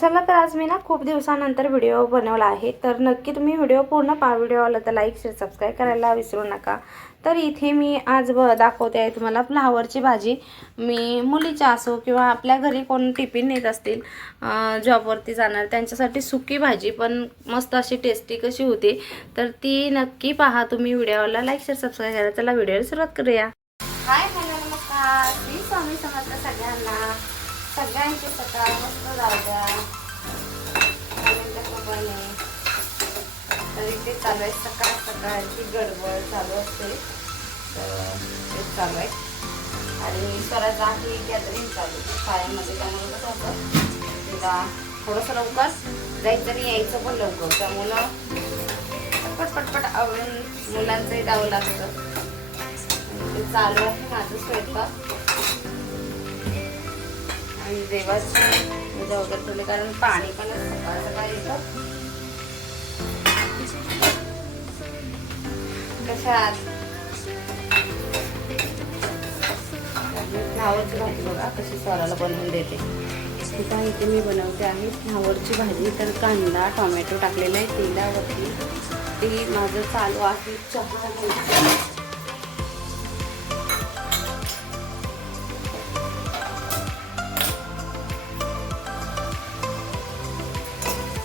चला तर आज मी ना खूप दिवसानंतर व्हिडिओ बनवला आहे, तर नक्की तुम्ही व्हिडिओ पूर्ण पहा. व्हिडिओ आला तर लाईक शेअर सबस्क्राईब करायला विसरू नका. तर इथे मी आज दाखवते आहे तुम्हाला फ्लावरची भाजी. मी मुलीच्या असो किंवा आपल्या घरी कोण टिफिन नेत असतील जॉबवरती जाणार त्यांच्यासाठी सुकी भाजी पण मस्त अशी टेस्टी कशी होते तर ती नक्की पहा तुम्ही. व्हिडिओला लाईक शेअर सबस्क्राईब करा. चला व्हिडिओला सुरुवात करूया. हाय हॅलो नमस्कार, मी स्वामी समर्थ सगळ्यांना. सगळ्यांची सकाळ मस्त जाऊ द्या. तर इथे चालू आहे सकाळ सकाळची गडबड चालू असते, तर तेच चालू आहे. आणि स्वराचा आहे गॅदरिंग चालू शाळेमध्ये, त्यामुळे कसं होतं तिला थोडंसं लवकर जायचं आणि यायचं पण लवकर, त्यामुळं पटपट पटपट आवडून मुलांचंही द्यावं लागतं. ते चालू आहे माझं स्वयंपाक. आणि देवाची उद्या वगैरे ठेवले कारण पाणी पण सकाळ सकाळ येतं. कशात फ्लावरची भाजी बघा कशी स्वराला बनवून देते. तिथं इथे मी बनवते आहे फ्लावरची भाजी. तर कांदा टोमॅटो टाकलेला आहे तेलावरती. ते माझं चालू आहे चहा.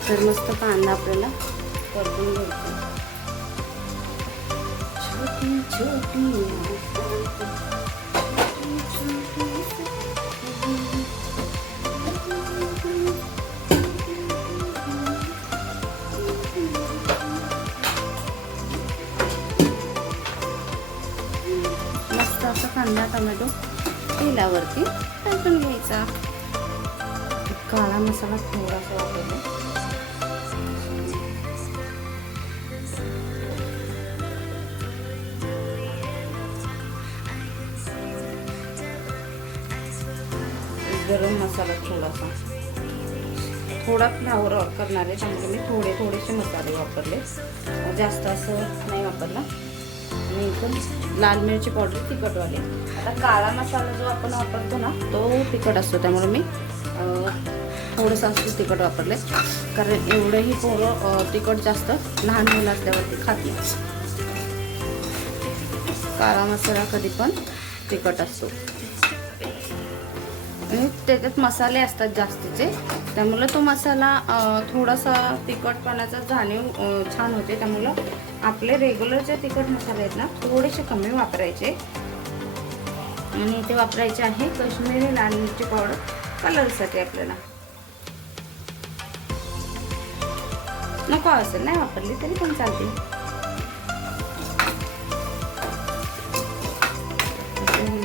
तर मस्त कांदा आपल्याला परतून घ्यायचा. छोटी छोटी मस्त असा कांदा टोमॅटो तेलावरती परतून घ्यायचा. काळा मसाला थोडासा वापरला. गरम मसाला थोडा फ्लावर करणार आहे, त्यामुळे मी थोडेसे मसाले वापरले, जास्त असं नाही वापरला. आणि इथून लाल मिरची पावडर तिखटवाली. आता काळा मसाला जो आपण वापरतो ना तो तिखट असतो, त्यामुळे मी थोडंसं असं तिखट वापरले, कारण एवढंही पोरं तिखट जास्त लहान मुलं असल्यावरती खात नाही. काळा मसाला कधी पण तिखट असतो आणि त्याच्यात मसाले असतात जास्तीचे, त्यामुळं तो मसाला थोडासा तिखटपणाचा जाणीव छान होते. त्यामुळं आपले रेग्युलर जे तिखट मसाले आहेत ना थोडेसे कमी वापरायचे. आणि इथे वापरायचे आहे काश्मीरी लाल मिरची पावडर कलरसाठी. आपल्याला नको असेल नाही वापरली तरी पण चालते.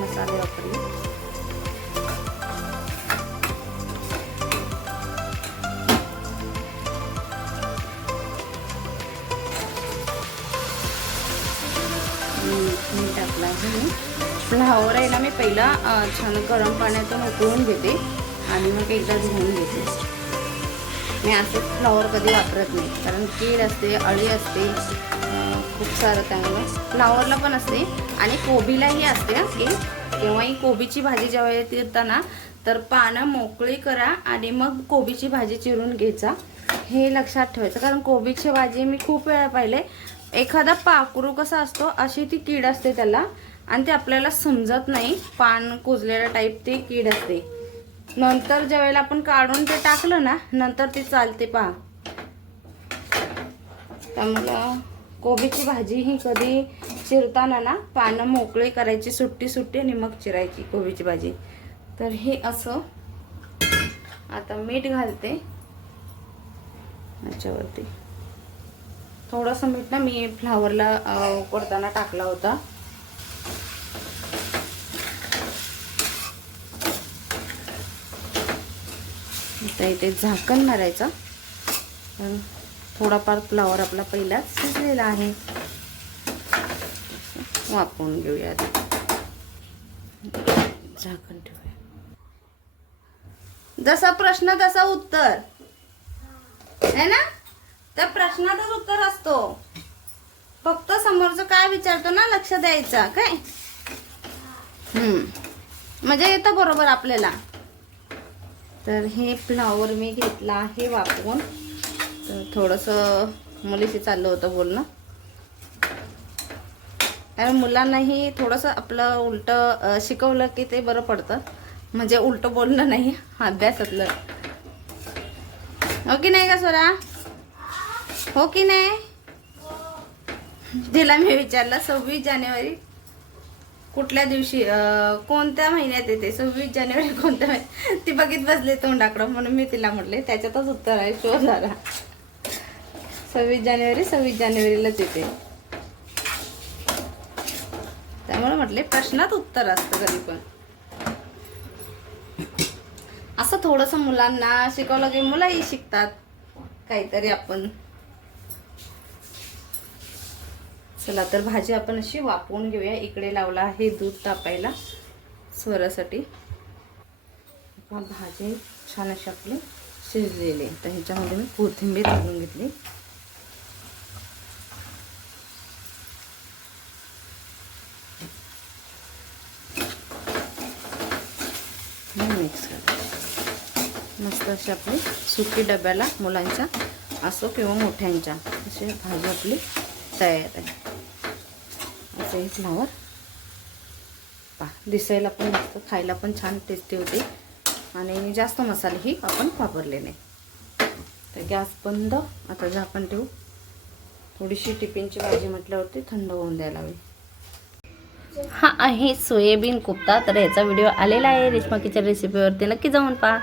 मसाले वापरले. टाकला आहे फ्लावर आहे ना, मी पहिला छान गरम पाण्यातून उकळून घेते आणि मग एकदा धुवून घेते. मी असं फ्लावर कधी वापरत नाही, कारण कीड असते, अळी असते खूप सारं, त्यामुळे फ्लावरला पण असते आणि कोबीलाही असते की केव्हाही कोबीची भाजी जेव्हा येते ना तर पानं मोकळी करा आणि मग कोबीची भाजी चिरून घ्यायचा. हे लक्षात ठेवायचं, कारण कोबीची भाजी मी खूप वेळा पाहिले एखादा पाखरू कसा असतो अशी ती कीड असते त्याला, आणि ते आपल्याला समजत नाही. पान कुजलेल्या टाईप ती कीड असते. नंतर ज्यावेळेला आपण काढून ते टाकलं ना नंतर ती चालते पहा. त्यामुळं कोबीची भाजी ही कधी चिरताना ना पानं मोकळी करायची सुट्टी आणि मग चिरायची कोबीची भाजी. तर हे असं. आता मीठ घालते याच्यावरती. थोडंसं मीठ ना मी फ्लावरला उकडताना टाकला होता. आता इथे झाकण मारायचं, तर थोडाफार फ्लावर आपला पहिला शिजलेला आहे. वापरून घेऊया. झाकण ठेवूया. जसा प्रश्न तसा उत्तर है ना, त्या प्रश्नातच उत्तर असतो. फक्त समोरचं काय विचारतो ना लक्ष द्यायचं काय. म्हणजे येतं बरोबर आपल्याला. तर हे फ्लावर मी घेतला आहे वापरून. तर थोडंसं मुलीशी चाललं होतं बोलणं, कारण मुलांनाही थोडंसं आपलं उलटं शिकवलं की ते बरं पडतं. म्हणजे उलटं बोलणं नाही, अभ्यासातलं. हो की नाही का स्वरा? हो की नाही? तिला मी विचारलं 26 जानेवारी कुठल्या दिवशी, कोणत्या महिन्यात येते? 26 जानेवारी कोणत्या महिन्यात? ती बघित बसले तोंडाकडं, म्हणून मी तिला म्हटले त्याच्यातच उत्तर आहे, शोध झाला. 26 जानेवारीलाच येते. त्यामुळे म्हटले प्रश्नात उत्तर असतं कधी पण. असं थोडंसं मुलांना शिकवलं की मुलंही शिकतात काहीतरी आपण. चला तर भाजी आपण अशी वापरून घेऊया. इकडे लावला आहे दूध तापायला स्वरासाठी. भाजी छान अशी आपली शिजलेली. तर ह्याच्यामध्ये मी कोथिंबीर घालून घेतली. मिक्स मस्त अशी आपली सुकी डब्याला मुलांच्या असो किंवा मोठ्यांच्या अशी भाजी आपली तयार आहे. असं हे फ्लावर दिसायला पण मस्त, खायला पण छान टेस्टी होते आणि जास्त मसालेही आपण वापरले नाही. तर गॅस बंद. आता झाकण ठेवू. थोडीशी टिफिनची भाजी म्हटल्यावरती थंड होऊन द्यायला हवी. हा आहे सोयाबीन कोफ्ता. तर याचा व्हिडिओ आलेला आहे रेशमा किचन रेसिपीवरती, नक्की जाऊन पहा.